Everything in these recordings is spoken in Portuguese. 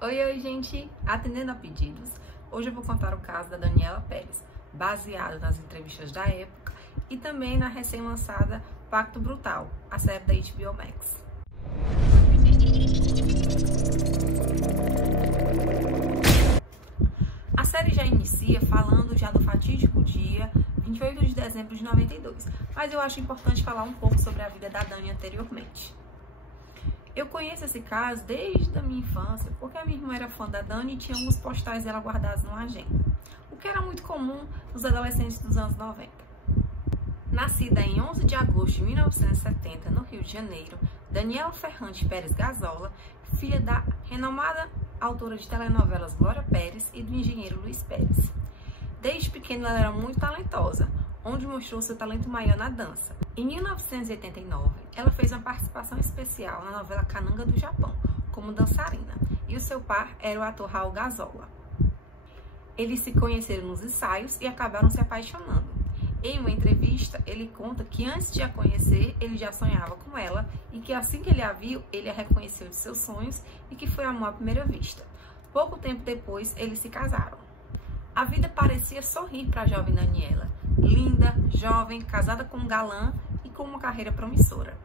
Oi, gente! Atendendo a pedidos, hoje eu vou contar o caso da Daniela Pérez, baseado nas entrevistas da época e também na recém-lançada Pacto Brutal, a série da HBO Max. A série já inicia falando já do fatídico dia 28 de dezembro de 92, mas eu acho importante falar um pouco sobre a vida da Dani anteriormente. Eu conheço esse caso desde a minha infância, porque a minha irmã era fã da Dani e tinha alguns postais dela guardados numa agenda, o que era muito comum nos adolescentes dos anos 90. Nascida em 11 de agosto de 1970, no Rio de Janeiro, Daniela Ferrante Pérez Gazola, filha da renomada autora de telenovelas Glória Pérez e do engenheiro Luiz Pérez. Desde pequena ela era muito talentosa, onde mostrou seu talento maior na dança. Em 1989, ela fez uma participação especial na novela Cananga do Japão, como dançarina, e o seu par era o ator Raul Gazola. Eles se conheceram nos ensaios e acabaram se apaixonando. Em uma entrevista, ele conta que antes de a conhecer, ele já sonhava com ela e que assim que ele a viu, ele a reconheceu de seus sonhos e que foi amor à primeira vista. Pouco tempo depois, eles se casaram. A vida parecia sorrir para a jovem Daniela, linda, jovem, casada com um galã e com uma carreira promissora.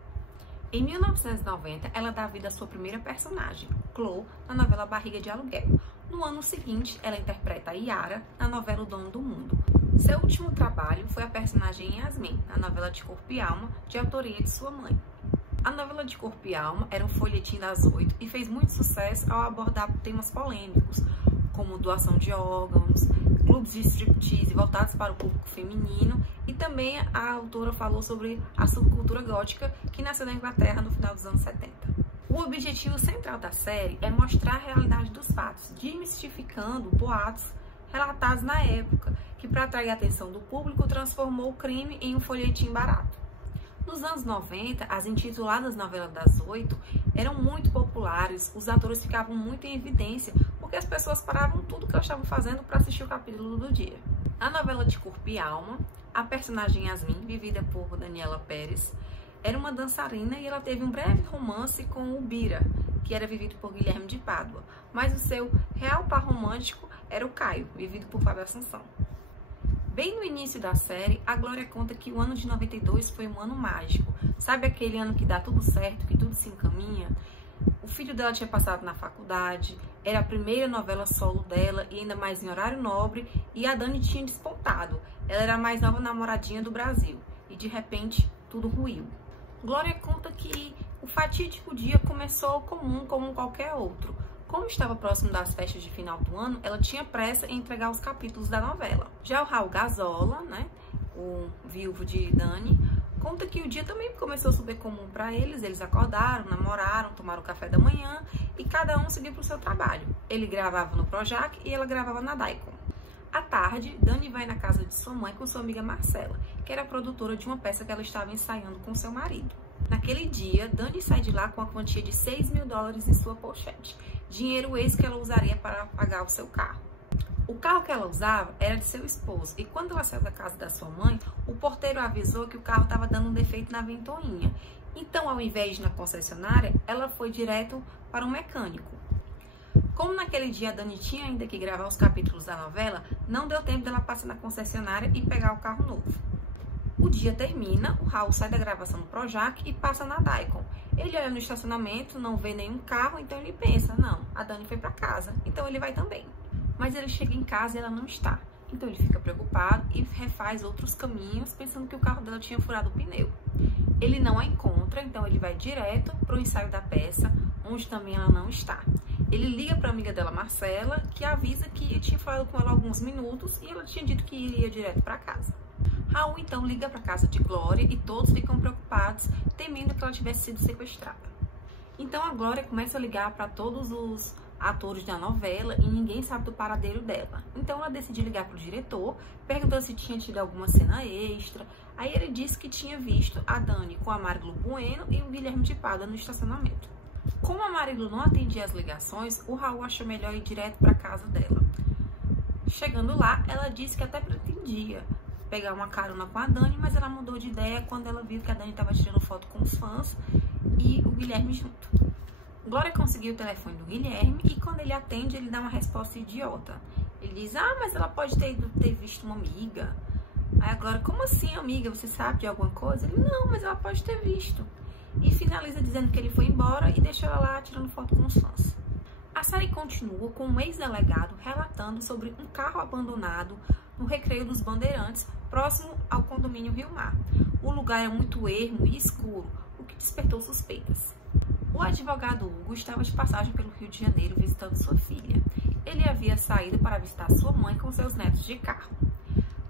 Em 1990, ela dá vida à sua primeira personagem, Chloe, na novela Barriga de Aluguel. No ano seguinte, ela interpreta a Yara na novela O Dono do Mundo. Seu último trabalho foi a personagem Yasmin, na novela De Corpo e Alma, de autoria de sua mãe. A novela De Corpo e Alma era um folhetim das 8 e fez muito sucesso ao abordar temas polêmicos, como doação de órgãos, clubes de striptease voltados para o público feminino, e também a autora falou sobre a subcultura gótica que nasceu na Inglaterra no final dos anos 70. O objetivo central da série é mostrar a realidade dos fatos, desmistificando boatos relatados na época, que para atrair a atenção do público transformou o crime em um folhetim barato. Nos anos 90, as intituladas novelas das 8 eram muito populares, os atores ficavam muito em evidência, porque as pessoas paravam tudo que elas estavam fazendo para assistir o capítulo do dia. Na novela De Corpo e Alma, a personagem Yasmin, vivida por Daniela Pérez, era uma dançarina e ela teve um breve romance com o Bira, que era vivido por Guilherme de Pádua, mas o seu real par romântico era o Caio, vivido por Fábio Assunção. Bem no início da série, a Glória conta que o ano de 92 foi um ano mágico. Sabe aquele ano que dá tudo certo, que tudo se encaminha? O filho dela tinha passado na faculdade, era a primeira novela solo dela e ainda mais em horário nobre, e a Dani tinha despontado. Ela era a mais nova namoradinha do Brasil e de repente tudo ruiu. Glória conta que o fatídico dia começou comum como qualquer outro. Como estava próximo das festas de final do ano, ela tinha pressa em entregar os capítulos da novela. Já o Raul Gazola, o viúvo de Dani, conta que o dia também começou super comum para eles. Eles acordaram, namoraram, tomaram café da manhã e cada um seguiu para o seu trabalho. Ele gravava no Projac e ela gravava na Daicon. À tarde, Dani vai na casa de sua mãe com sua amiga Marcela, que era produtora de uma peça que ela estava ensaiando com seu marido. Naquele dia, Dani sai de lá com a quantia de $6.000 em sua pochete, dinheiro esse que ela usaria para pagar o seu carro. O carro que ela usava era de seu esposo e quando ela saiu da casa da sua mãe, o porteiro avisou que o carro estava dando um defeito na ventoinha. Então, ao invés de ir na concessionária, ela foi direto para um mecânico. Como naquele dia a Dani tinha ainda que gravar os capítulos da novela, não deu tempo dela passar na concessionária e pegar o carro novo. O dia termina, o Raul sai da gravação do Projac e passa na Daicon. Ele olha no estacionamento, não vê nenhum carro, então ele pensa, não, a Dani foi para casa, então ele vai também. Mas ele chega em casa e ela não está. Então ele fica preocupado e refaz outros caminhos, pensando que o carro dela tinha furado o pneu. Ele não a encontra, então ele vai direto para o ensaio da peça, onde também ela não está. Ele liga para a amiga dela, Marcela, que avisa que tinha falado com ela há alguns minutos e ela tinha dito que iria direto para casa. Raul então liga para a casa de Glória e todos ficam preocupados, temendo que ela tivesse sido sequestrada. Então a Glória começa a ligar para todos os atores da novela e ninguém sabe do paradeiro dela. Então ela decide ligar para o diretor, perguntando se tinha tido alguma cena extra. Aí ele disse que tinha visto a Dani com a Marilu Bueno e o Guilherme de Pádua no estacionamento. Como a Marilu não atendia as ligações, o Raul achou melhor ir direto para a casa dela. Chegando lá, ela disse que até pretendia pegar uma carona com a Dani, mas ela mudou de ideia quando ela viu que a Dani estava tirando foto com os fãs e o Guilherme junto. Glória conseguiu o telefone do Guilherme e quando ele atende, ele dá uma resposta idiota. Ele diz, mas ela pode ter visto uma amiga. Aí a Glória, como assim, amiga? Você sabe de alguma coisa? Ele, não, mas ela pode ter visto. E finaliza dizendo que ele foi embora e deixou ela lá tirando foto com os fãs. A série continua com um ex-delegado relatando sobre um carro abandonado no Recreio dos Bandeirantes, próximo ao condomínio Rio Mar. O lugar é muito ermo e escuro, o que despertou suspeitas. O advogado Hugo estava de passagem pelo Rio de Janeiro visitando sua filha. Ele havia saído para visitar sua mãe com seus netos de carro.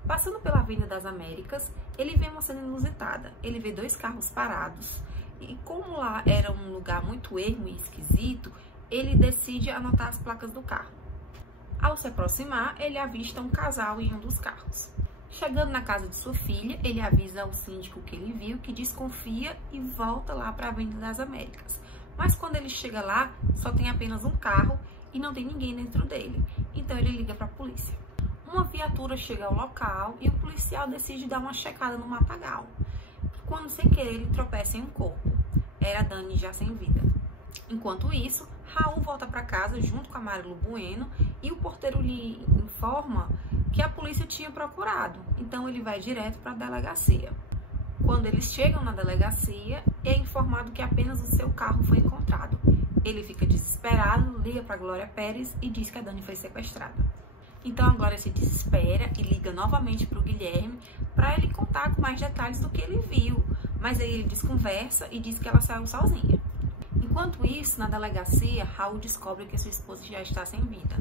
Passando pela Avenida das Américas, ele vê uma cena inusitada. Ele vê 2 carros parados e como lá era um lugar muito ermo e esquisito, ele decide anotar as placas do carro. Ao se aproximar, ele avista um casal em um dos carros. Chegando na casa de sua filha, ele avisa ao síndico que ele viu, que desconfia e volta lá para a Avenida das Américas. Mas quando ele chega lá, só tem apenas um carro e não tem ninguém dentro dele. Então ele liga para a polícia. Uma viatura chega ao local e o policial decide dar uma checada no matagal. Quando sem querer ele tropeça em um corpo. Era a Dani já sem vida. Enquanto isso, Raul volta para casa junto com a Marilu Bueno e o porteiro lhe informa que a polícia tinha procurado. Então ele vai direto para a delegacia. Quando eles chegam na delegacia, é informado que apenas o seu carro foi encontrado. Ele fica desesperado, liga para Glória Pérez e diz que a Dani foi sequestrada. Então a Glória se desespera e liga novamente para o Guilherme para ele contar com mais detalhes do que ele viu. Mas aí ele desconversa e diz que ela saiu sozinha. Enquanto isso, na delegacia, Raul descobre que sua esposa já está sem vida.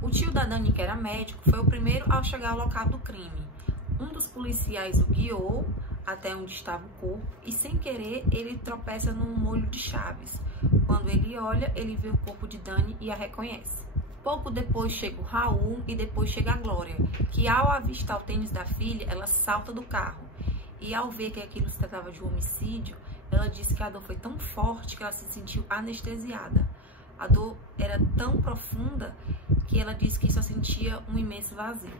O tio da Dani, que era médico, foi o primeiro ao chegar ao local do crime. Um dos policiais o guiou até onde estava o corpo e, sem querer, ele tropeça num molho de chaves. Quando ele olha, ele vê o corpo de Dani e a reconhece. Pouco depois chega o Raul e depois chega a Glória, que ao avistar o tênis da filha, ela salta do carro. E ao ver que aquilo se tratava de um homicídio, ela disse que a dor foi tão forte que ela se sentiu anestesiada. A dor era tão profunda que ela disse que só sentia um imenso vazio.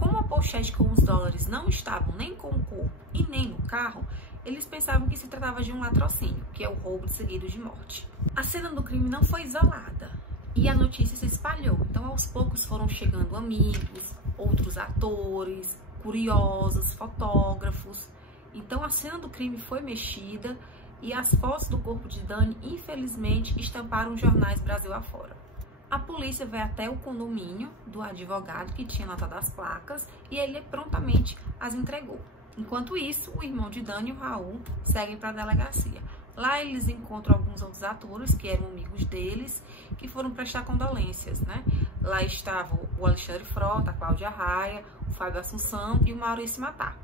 Como a pochete com os dólares não estavam nem com o corpo e nem no carro, eles pensavam que se tratava de um latrocínio, que é o roubo seguido de morte. A cena do crime não foi isolada e a notícia se espalhou. Então, aos poucos foram chegando amigos, outros atores, curiosos, fotógrafos. Então, a cena do crime foi mexida e as fotos do corpo de Dani, infelizmente, estamparam jornais Brasil afora. A polícia vai até o condomínio do advogado que tinha anotado as placas e ele prontamente as entregou. Enquanto isso, o irmão de Dani e o Raul seguem para a delegacia. Lá eles encontram alguns outros atores que eram amigos deles, que foram prestar condolências, né? Lá estavam o Alexandre Frota, a Cláudia Raia, o Fábio Assunção e o Maurício Matar.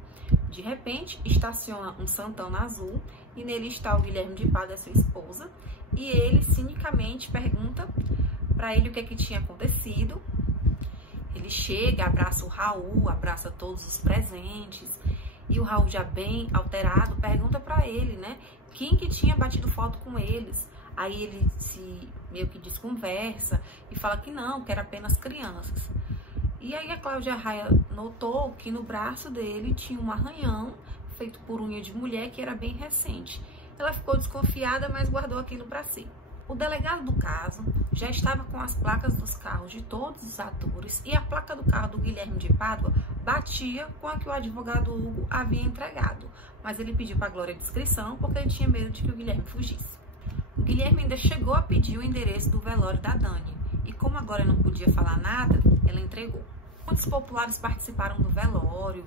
De repente, estaciona um Santana azul e nele está o Guilherme de Pádua, sua esposa, e ele cinicamente pergunta para ele o que é que tinha acontecido. Ele chega, abraça o Raul, abraça todos os presentes, e o Raul, já bem alterado, pergunta para ele, né, quem que tinha batido foto com eles. Aí ele se meio que desconversa e fala que não, que era apenas crianças. E aí a Cláudia Raia notou que no braço dele tinha um arranhão feito por unha de mulher que era bem recente. Ela ficou desconfiada, mas guardou aquilo para si. O delegado do caso já estava com as placas dos carros de todos os atores e a placa do carro do Guilherme de Pádua batia com a que o advogado Hugo havia entregado, mas ele pediu para a Glória a descrição porque ele tinha medo de que o Guilherme fugisse. O Guilherme ainda chegou a pedir o endereço do velório da Dani e como a Glória não podia falar nada, ela entregou. Muitos populares participaram do velório,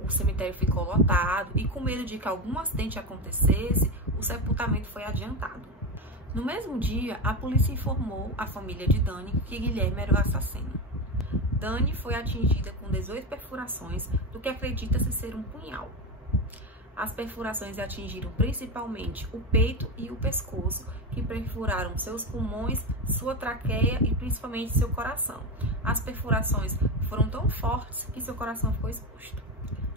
o cemitério ficou lotado e com medo de que algum acidente acontecesse, o sepultamento foi adiantado. No mesmo dia, a polícia informou a família de Dani que Guilherme era o assassino. Dani foi atingida com 18 perfurações do que acredita-se ser um punhal. As perfurações atingiram principalmente o peito e o pescoço, que perfuraram seus pulmões, sua traqueia e principalmente seu coração. As perfurações foram tão fortes que seu coração ficou exposto.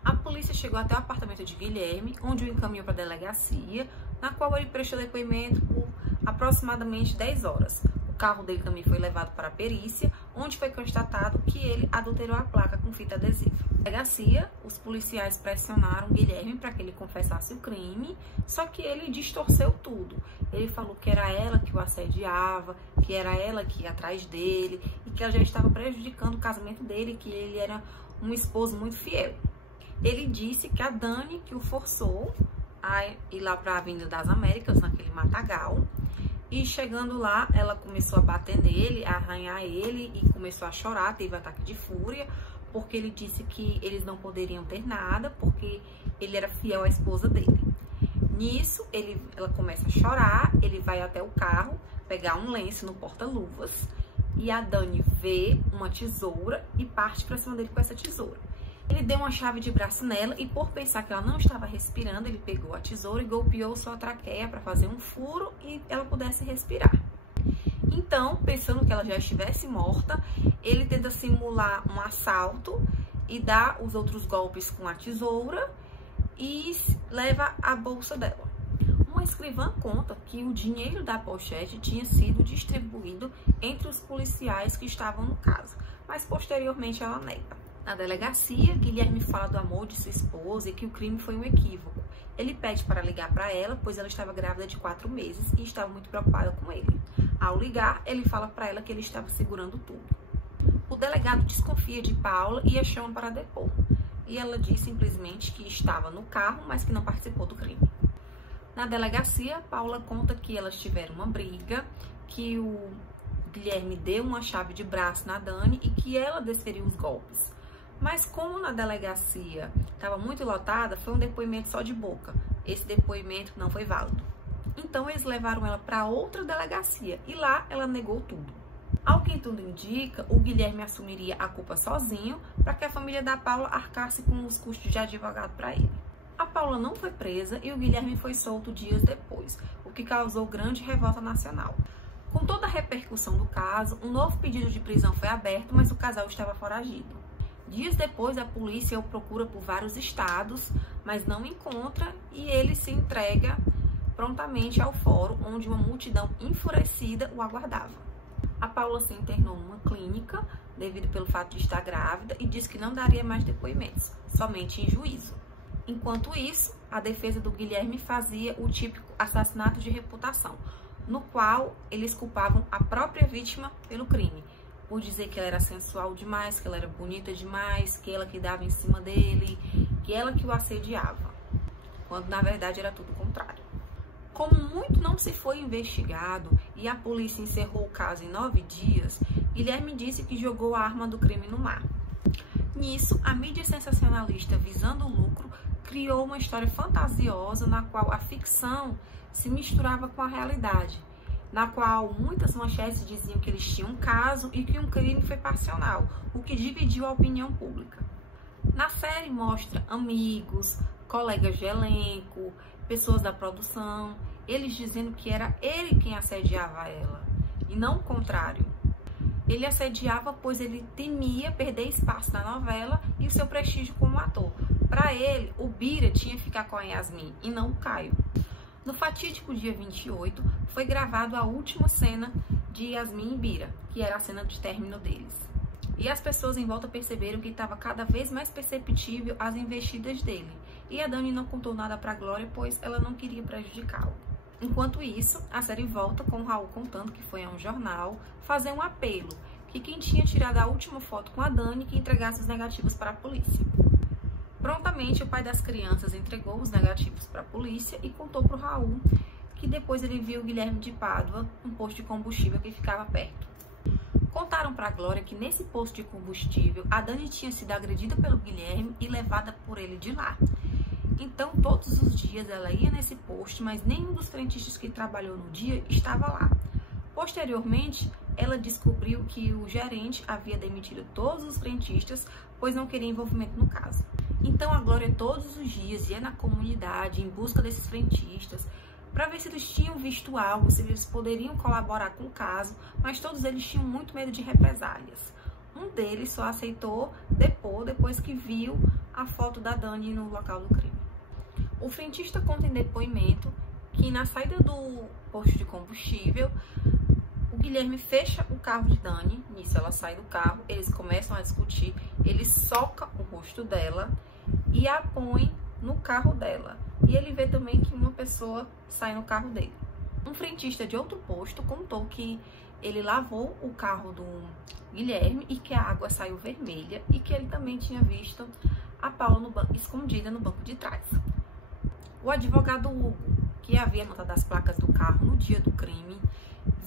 A polícia chegou até o apartamento de Guilherme, onde o encaminhou para a delegacia, na qual ele prestou depoimento por aproximadamente 10 horas. O carro dele também foi levado para a perícia, onde foi constatado que ele adulterou a placa com fita adesiva. Na delegacia, os policiais pressionaram Guilherme para que ele confessasse o crime, só que ele distorceu tudo. Ele falou que era ela que o assediava, que era ela que ia atrás dele e que ela já estava prejudicando o casamento dele, que ele era um esposo muito fiel. Ele disse que a Dani que o forçou a ir lá para a Avenida das Américas, naquele matagal, e chegando lá, ela começou a bater nele, a arranhar ele e começou a chorar, teve ataque de fúria, porque ele disse que eles não poderiam ter nada, porque ele era fiel à esposa dele. Nisso, ela começa a chorar, ele vai até o carro, pegar um lenço no porta-luvas, e a Dani vê uma tesoura e parte para cima dele com essa tesoura. Ele deu uma chave de braço nela e, por pensar que ela não estava respirando, ele pegou a tesoura e golpeou sua traqueia para fazer um furo e ela pudesse respirar. Então, pensando que ela já estivesse morta, ele tenta simular um assalto e dá os outros golpes com a tesoura e leva a bolsa dela. Uma escrivã conta que o dinheiro da pochete tinha sido distribuído entre os policiais que estavam no caso, mas posteriormente ela nega. Na delegacia, Guilherme fala do amor de sua esposa e que o crime foi um equívoco. Ele pede para ligar para ela, pois ela estava grávida de 4 meses e estava muito preocupada com ele. Ao ligar, ele fala para ela que ele estava segurando tudo. O delegado desconfia de Paula e a chama para depor. E ela diz simplesmente que estava no carro, mas que não participou do crime. Na delegacia, Paula conta que elas tiveram uma briga, que o Guilherme deu uma chave de braço na Dani e que ela desferiu os golpes. Mas como na delegacia estava muito lotada, foi um depoimento só de boca. Esse depoimento não foi válido. Então eles levaram ela para outra delegacia e lá ela negou tudo. Ao que tudo indica, o Guilherme assumiria a culpa sozinho para que a família da Paula arcasse com os custos de advogado para ele. A Paula não foi presa e o Guilherme foi solto dias depois, o que causou grande revolta nacional. Com toda a repercussão do caso, um novo pedido de prisão foi aberto, mas o casal estava foragido. Dias depois, a polícia o procura por vários estados, mas não encontra e ele se entrega prontamente ao fórum, onde uma multidão enfurecida o aguardava. A Paula se internou numa clínica, devido pelo fato de estar grávida, e disse que não daria mais depoimentos, somente em juízo. Enquanto isso, a defesa do Guilherme fazia o típico assassinato de reputação, no qual eles culpavam a própria vítima pelo crime, por dizer que ela era sensual demais, que ela era bonita demais, que ela que dava em cima dele, que ela que o assediava, quando na verdade era tudo o contrário. Como muito não se foi investigado e a polícia encerrou o caso em 9 dias, Guilherme disse que jogou a arma do crime no mar. Nisso, a mídia sensacionalista visando o lucro criou uma história fantasiosa na qual a ficção se misturava com a realidade, na qual muitas manchetes diziam que eles tinham um caso e que um crime foi passional, o que dividiu a opinião pública. Na série mostra amigos, colegas de elenco, pessoas da produção, eles dizendo que era ele quem assediava ela, e não o contrário. Ele assediava pois ele temia perder espaço na novela e o seu prestígio como ator. Para ele, o Bira tinha que ficar com a Yasmin e não o Caio. No fatídico dia 28, foi gravado a última cena de Yasmin e Bira, que era a cena de término deles. E as pessoas em volta perceberam que estava cada vez mais perceptível as investidas dele. E a Dani não contou nada para Glória, pois ela não queria prejudicá-lo. Enquanto isso, a série volta com o Raul contando que foi a um jornal fazer um apelo, que quem tinha tirado a última foto com a Dani que entregasse os negativos para a polícia. Prontamente, o pai das crianças entregou os negativos para a polícia e contou para o Raul que depois ele viu o Guilherme de Pádua num posto de combustível que ficava perto. Contaram para a Glória que nesse posto de combustível a Dani tinha sido agredida pelo Guilherme e levada por ele de lá. Então, todos os dias ela ia nesse posto, mas nenhum dos frentistas que trabalhou no dia estava lá. Posteriormente, ela descobriu que o gerente havia demitido todos os frentistas, pois não queria envolvimento no caso. Então, a Glória todos os dias ia na comunidade em busca desses frentistas, para ver se eles tinham visto algo, se eles poderiam colaborar com o caso, mas todos eles tinham muito medo de represálias. Um deles só aceitou depor depois que viu a foto da Dani no local do crime. O frentista conta em depoimento que na saída do posto de combustível, o Guilherme fecha o carro de Dani, nisso ela sai do carro, eles começam a discutir, ele soca o rosto dela e a põe no carro dela. E ele vê também que uma pessoa sai no carro dele. Um frentista de outro posto contou que ele lavou o carro do Guilherme e que a água saiu vermelha e que ele também tinha visto a Paula escondida no banco de trás. O advogado Hugo, que havia notado as placas do carro no dia do crime,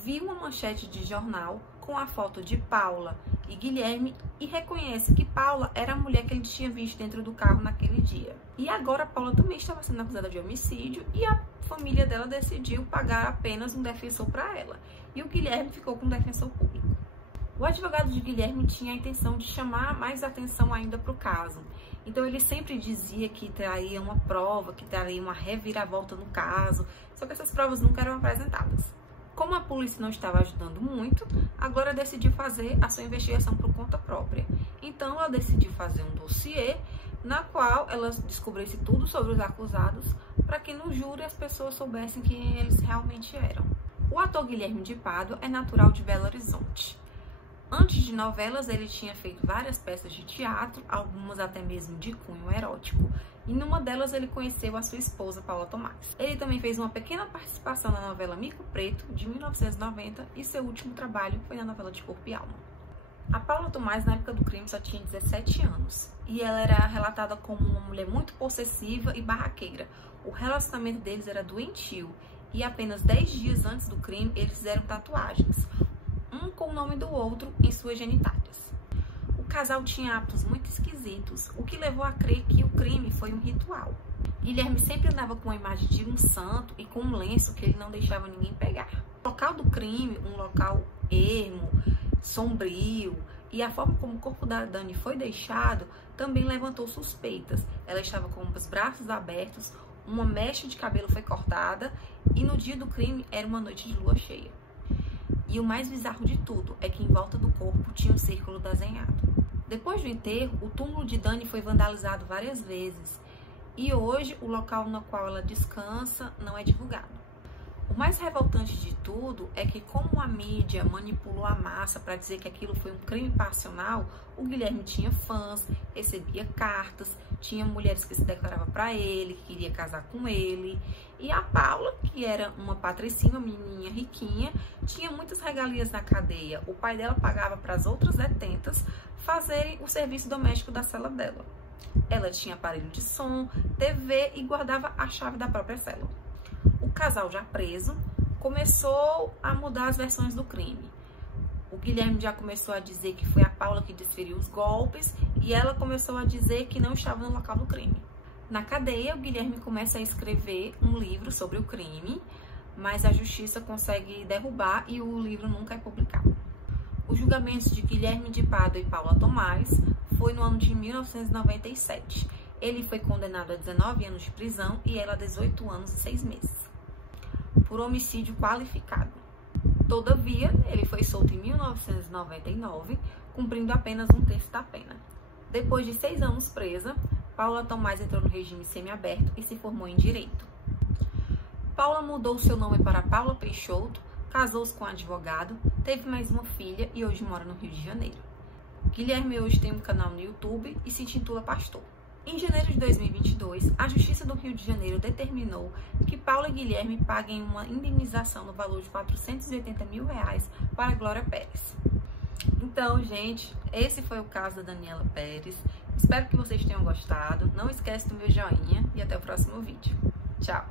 viu uma manchete de jornal com a foto de Paula e Guilherme e reconhece que Paula era a mulher que ele tinha visto dentro do carro naquele dia. E agora Paula também estava sendo acusada de homicídio e a família dela decidiu pagar apenas um defensor para ela. E o Guilherme ficou com um defensor público. O advogado de Guilherme tinha a intenção de chamar mais atenção ainda para o caso. Então ele sempre dizia que traria uma prova, que traria uma reviravolta no caso, só que essas provas nunca eram apresentadas. Como a polícia não estava ajudando muito, a Glória decidiu fazer a sua investigação por conta própria. Então ela decidiu fazer um dossiê na qual ela descobrisse tudo sobre os acusados para que no júri as pessoas soubessem quem eles realmente eram. O ator Guilherme de Pádua é natural de Belo Horizonte. Antes de novelas, ele tinha feito várias peças de teatro, algumas até mesmo de cunho erótico, e numa delas ele conheceu a sua esposa, Paula Tomás. Ele também fez uma pequena participação na novela Mico Preto, de 1990, e seu último trabalho foi na novela de Corpo e Alma. A Paula Tomás, na época do crime, só tinha 17 anos, e ela era relatada como uma mulher muito possessiva e barraqueira. O relacionamento deles era doentio, e apenas 10 dias antes do crime, eles fizeram tatuagens, um com o nome do outro em suas genitálias. O casal tinha hábitos muito esquisitos, o que levou a crer que o crime foi um ritual. Guilherme sempre andava com a imagem de um santo e com um lenço que ele não deixava ninguém pegar. O local do crime, um local ermo, sombrio, e a forma como o corpo da Dani foi deixado também levantou suspeitas. Ela estava com os braços abertos, uma mecha de cabelo foi cortada e no dia do crime era uma noite de lua cheia. E o mais bizarro de tudo é que em volta do corpo tinha um círculo desenhado. Depois do enterro, o túmulo de Dani foi vandalizado várias vezes e hoje o local no qual ela descansa não é divulgado. O mais revoltante de tudo é que, como a mídia manipulou a massa para dizer que aquilo foi um crime passional, o Guilherme tinha fãs, recebia cartas, tinha mulheres que se declaravam para ele, que queria casar com ele. E a Paula, que era uma patricinha, uma menininha riquinha, tinha muitas regalias na cadeia. O pai dela pagava para as outras detentas fazerem o serviço doméstico da cela dela. Ela tinha aparelho de som, TV e guardava a chave da própria cela. O casal, já preso, começou a mudar as versões do crime. O Guilherme já começou a dizer que foi a Paula que desferiu os golpes e ela começou a dizer que não estava no local do crime. Na cadeia, o Guilherme começa a escrever um livro sobre o crime, mas a justiça consegue derrubar e o livro nunca é publicado. Os julgamentos de Guilherme de Pádua e Paula Tomás foi no ano de 1997. Ele foi condenado a 19 anos de prisão e ela a 18 anos e 6 meses, por homicídio qualificado. Todavia, ele foi solto em 1999, cumprindo apenas um terço da pena. Depois de 6 anos presa, Paula Tomás entrou no regime semiaberto e se formou em Direito. Paula mudou seu nome para Paula Peixoto, casou-se com um advogado, teve mais uma filha e hoje mora no Rio de Janeiro. Guilherme hoje tem um canal no YouTube e se intitula Pastor. Em janeiro de 2022, a Justiça do Rio de Janeiro determinou que Paula e Guilherme paguem uma indenização no valor de R$480 mil para Glória Pérez. Então, gente, esse foi o caso da Daniela Pérez. Espero que vocês tenham gostado. Não esquece do meu joinha e até o próximo vídeo. Tchau!